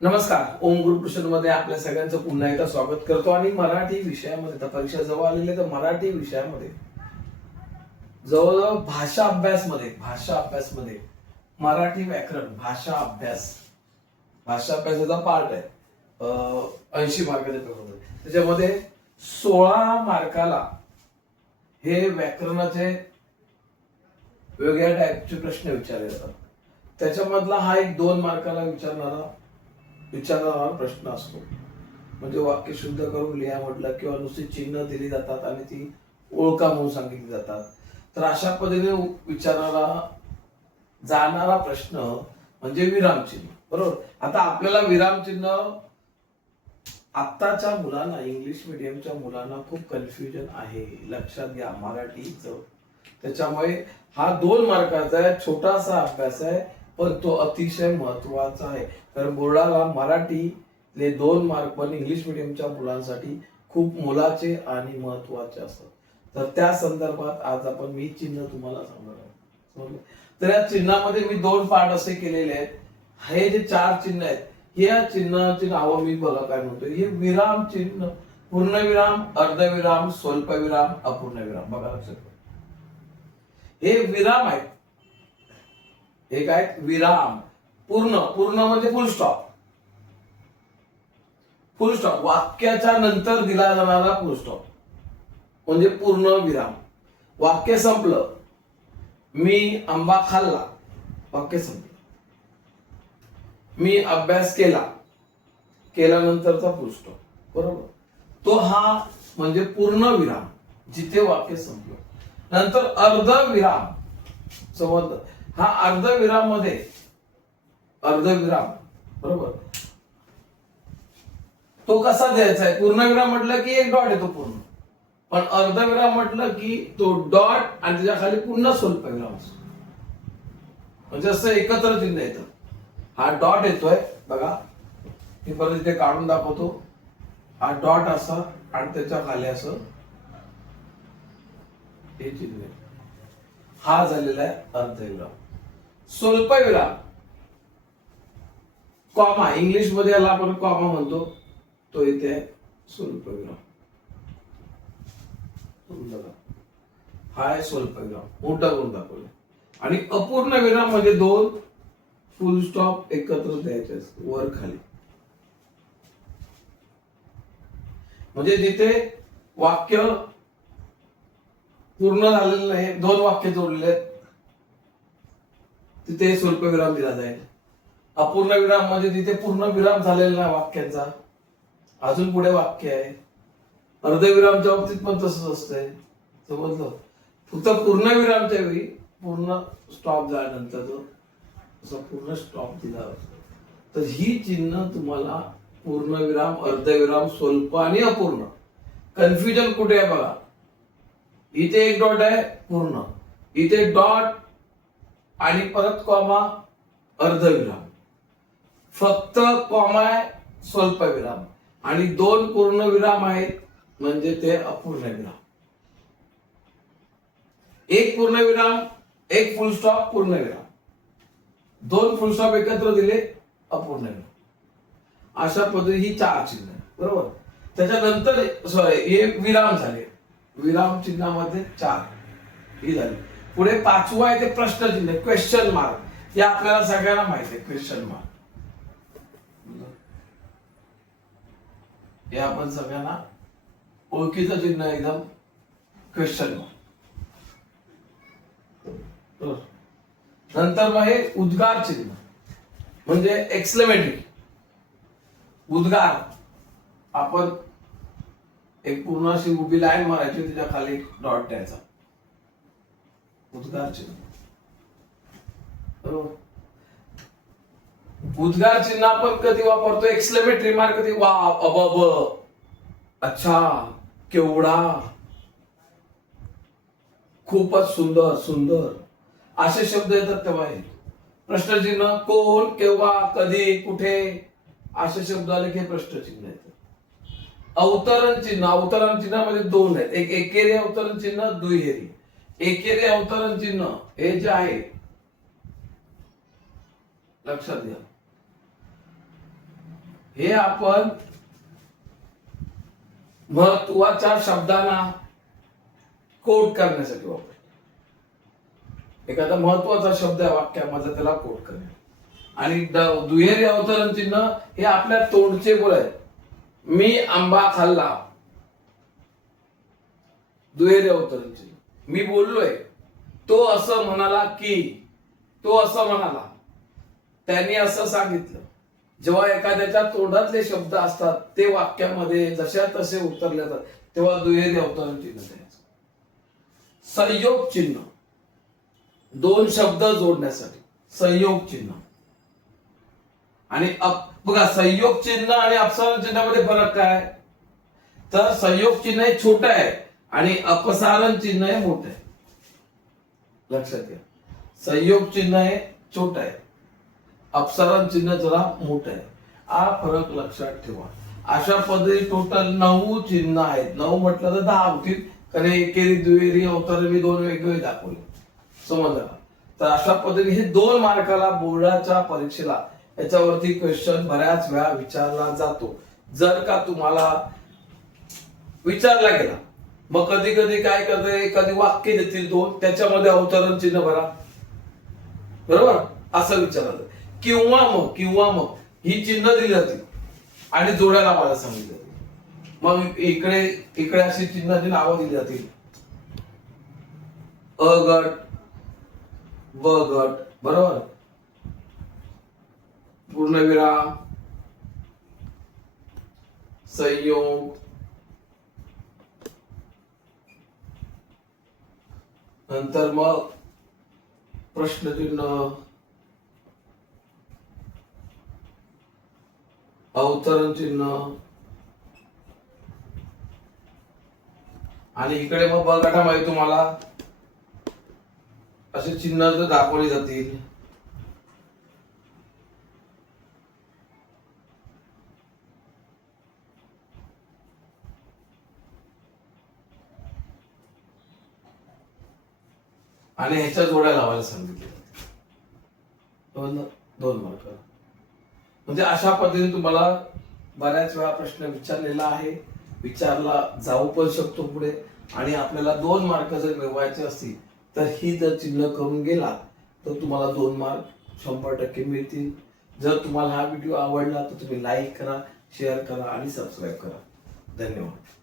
नमस्कार. ओम गुरुकृष्ण मध्ये आपल्या सगळ्यांचं पुन्हा एकदा स्वागत करतो. आणि मराठी विषयामध्ये तर परीक्षा जवळ आलेली तर मराठी विषयामध्ये जवळजवळ भाषा अभ्यासमध्ये मराठी व्याकरण भाषा अभ्यासाचा पार्ट आहे. 80 मार्काच्या पेपरमध्ये त्याच्यामध्ये 16 मार्काला हे व्याकरणाचे वेगळ्या टाईपचे प्रश्न विचारले जातात. त्याच्यामधला हा एक 2 मार्काला विचारणारा प्रश्न असतो. म्हणजे वाक्य शुद्ध करून लिहा म्हटलं किंवा नुसती चिन्ह दिली जातात आणि ती ओळखा म्हणून सांगितली जातात. तर अशा पद्धतीने विचारणारा जाणारा प्रश्न म्हणजे विरामचिन्ह. बरोबर. आता आपल्याला विरामचिन्ह आत्ताच्या मुलांना, इंग्लिश मिडियमच्या मुलांना खूप कन्फ्युजन आहे, लक्षात घ्या मराठीचं. त्याच्यामुळे हा 2 मार्काचा आहे, छोटासा अभ्यास आहे, पण तो अतिशय महत्वाचा आहे. कारण बोर्डाला मराठीले 2 मार्क पण इंग्लिश मिडियमच्या मुलांसाठी खूप मोलाचे आणि महत्वाचे असतात. तर त्या संदर्भात आज मी चिन्ह तुम्हाला सांगणार आहे. तर या चिन्हामध्ये मी 2 पार्ट असे केलेले आहेत. हे जे 4 चिन्ह आहेत, या चिन्हाची नावं मी बघा काय म्हणतो. हे विराम चिन्ह, पूर्णविराम, अर्धविराम, स्वल्पविराम, अपूर्णविराम. बघा लक्षात घ्या. हे विराम आहेत. हे काय विराम. पूर्ण म्हणजे फुल स्टॉप. फुल स्टॉप वाक्याच्या नंतर दिला जाणारा फुल स्टॉप म्हणजे पूर्ण विराम. वाक्य संपलं. मी आंबा खाल्ला, वाक्य संपलं. मी अभ्यास केल्यानंतरचा फुल स्टॉप. बरोबर. तो हा म्हणजे पूर्ण विराम, जिथे वाक्य संपलं. नंतर अर्धविराम, समजलं. हा अर्धविराम मध्ये अर्धविराम, बरोबर, तो कसा द्यायचा आहे. पूर्णविराम म्हटलं की एक डॉट येतो पूर्ण, पण अर्धविराम म्हटलं की तो डॉट आणि त्याच्या खाली पुन्हा स्वल्पविराम असतो. म्हणजे असं एकत्र चिन्ह येतं. हा डॉट येतोय बघा, मी परत इथे काढून दाखवतो. हा डॉट असा आणि त्याच्या खाली असं हे चिन्ह. हा झालेला आहे अर्धविराम. स्वल्पविराम, कॉमा, इंग्लिश मध्ये याला आपण कॉमा म्हणतो, तो इथे आहे स्वल्पविराम. हा आहे स्वल्पविराम, मोठा करून दाखवलं. आणि अपूर्ण विराम म्हणजे 2 फुल स्टॉप एकत्र द्यायचे वर खाली. म्हणजे जिथे वाक्य पूर्ण झालेलं नाही, 2 वाक्य जोडलेले आहेत, तिथे स्वल्पविराम दिला जाईल. अपूर्ण विराम म्हणजे तिथे पूर्ण विराम झालेला नाही वाक्याचा, अजून पुढे वाक्य आहे. अर्धविरामच्या बाबतीत पण तसंच असतंय, समजलं. फक्त पूर्ण विरामच्या वेळी पूर्ण स्टॉप झाल्यानंतर पूर्ण स्टॉप दिला असतो. तर ही चिन्ह तुम्हाला पूर्णविराम, अर्धविराम, स्वल्प आणि अपूर्ण. कन्फ्युजन कुठे आहे बघा. इथे एक डॉट आहे पूर्ण, इथे डॉट आणि परत कॉमा, अर्धविराम. फक्त कॉमा आहे स्वल्पविराम आणि 2 पूर्णविराम आहेत म्हणजे ते अपूर्णविराम. एक पूर्णविराम, एक फुल स्टॉप, पूर्णविराम. 2 फुल स्टॉप एकत्र दिले, अपूर्णविराम. अशा पद्धती ही 4 चिन्ह आहे. बरोबर. त्याच्यानंतर हे विराम झाले. विराम चिन्हामध्ये 4 ही झाली. पुढे 5वं आहे ते प्रश्नचिन्ह, क्वेश्चन मार्क. हे आपल्याला सगळ्यांना माहिती आहे, क्वेश्चन मार्क. हे आपण सगळ्यांना ओळखीचं चिन्ह एकदम, क्वेश्चन मार्क. नंतर मग हे उद्गार चिन्ह म्हणजे एक्सक्लेमेटरी. उद्गार आपण एक पूर्ण अशी उभी लाईन मारायची, त्याच्या खाली डॉट द्यायचा, उद्गार चिन्ह. बरोबर. उद्गार चिन्ह आपण कधी वापरतो, एक्सक्लेमेटरी मार्क कधी, वा, अबब, अच्छा, केवढा, खूपच सुंदर, सुंदर, असे शब्द येतात तेव्हा. प्रश्नचिन्ह कोण, केव्हा, कधी, कुठे असे शब्द आले की प्रश्नचिन्ह येतं. अवतरण चिन्हामध्ये 2 आहेत. एक एकेरी अवतरण चिन्ह, दुहेरी. एकेरी अवतरण चिन्ह हे जे आहे लक्षात घ्या, हे आपण महत्वाच्या शब्दांना कोट करण्यासाठी वापरतो. एखादा महत्वाचा शब्द आहे वाक्यामध्ये, त्याला कोट करणे. आणि दुहेरी अवतरण चिन्ह हे आपल्या तोंडचे बोल आहे. मी आंबा खाल्ला, दुहेरी अवतरण चिन्ह. मी बोललोय, तो असं म्हणाला की, तो असं म्हणाला, त्यांनी असं सांगितलं. जेव्हा एखाद्याच्या तोंडातले शब्द असतात ते वाक्यामध्ये जशा तसे उतरले जातात, तेव्हा दुहेरी अवतरण चिन्ह द्यायचं. संयोग चिन्ह, दोन शब्द जोडण्यासाठी संयोग चिन्ह. आणि बघा, संयोग चिन्ह आणि अपसारण चिन्हामध्ये फरक काय? तर संयोग चिन्ह हे छोटं आहे आणि अपसारण चिन्ह हे मोठं आहे. लक्षात घ्या, संयोग चिन्ह हे छोटं आहे, अपसारण चिन्ह जरा मोठं आहे. हा फरक लक्षात ठेवा. अशा पद्धती टोटल 9 चिन्ह आहेत. 9 म्हटलं तर 10 होतील, कारण एकेरी दुहेरी अवतरण मी 2 वेगवेगळे दाखवले. समजलं? तर अशा पद्धतीने हे 2 मार्काला बोर्डाच्या परीक्षेला याच्यावरती क्वेश्चन बऱ्याच वेळा विचारला जातो. जर का तुम्हाला विचारला गेला, मग कधी कधी काय करते, एखादी वाक्य देतील 2, त्याच्यामध्ये अवतरण चिन्ह भरा, बरोबर, असं विचारलं. किंवा मग ही चिन्ह दिली जातील आणि जोड्या लावायला सांगितलं. मग इकडे अशी चिन्हाची नावं दिली जातील. अ गट, ब गट, बरोबर, पूर्णविराम, संयोग, नंतर मग प्रश्नचिन्ह, अवतरण चिन्ह, आणि इकडे मग ब गटामध्ये तुम्हाला असे चिन्ह दाखवले जातील. आणि ह्याच्या जोड्या लावायला सांगितले. 2 मार्क. म्हणजे अशा पद्धतीने तुम्हाला बऱ्याच वेळा प्रश्न विचारलेला आहे, विचारला जाऊ पण शकतो पुढे. आणि आपल्याला 2 मार्क जर मिळवायचे असतील तर ही जर चिन्ह करून गेला तर तुम्हाला 2 मार्क 100% मिळतील. जर तुम्हाला हा व्हिडिओ आवडला तर तुम्ही लाईक करा, शेअर करा आणि सबस्क्राईब करा. धन्यवाद.